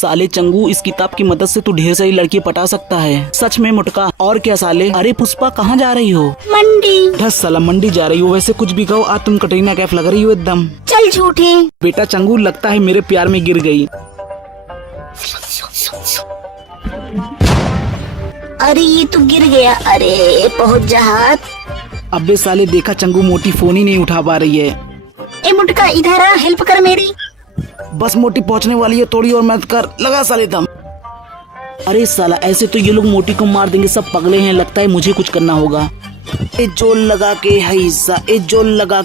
साले चंगू, इस किताब की मदद से तू ढेर सारी लड़की पटा सकता है। सच में मुटका। और क्या साले? अरे पुष्पा कहाँ जा रही हो? मंडी। धस साला, मंडी जा रही हो? वैसे कुछ भी कहो, आज तुम कटरीना कैफ लग रही हो एकदम। चल झूठे। बेटा चंगू, लगता है मेरे प्यार में गिर गई। अरे ये तो गिर गया। अरे पहुँच जा हाथ। अबे साले, देखा चंगू मोटी फोन ही नहीं उठा पा रही है। ए मुटका इधर आ, हेल्प कर मेरी। बस मोटी पहुंचने वाली है, थोड़ी और मदद कर, लगा साले दम। अरे साला, ऐसे तो ये लोग मोटी को मार देंगे, सब पगले हैं। लगता है मुझे कुछ करना होगा। ए जोल लगा के हैसा, ए जोल लगा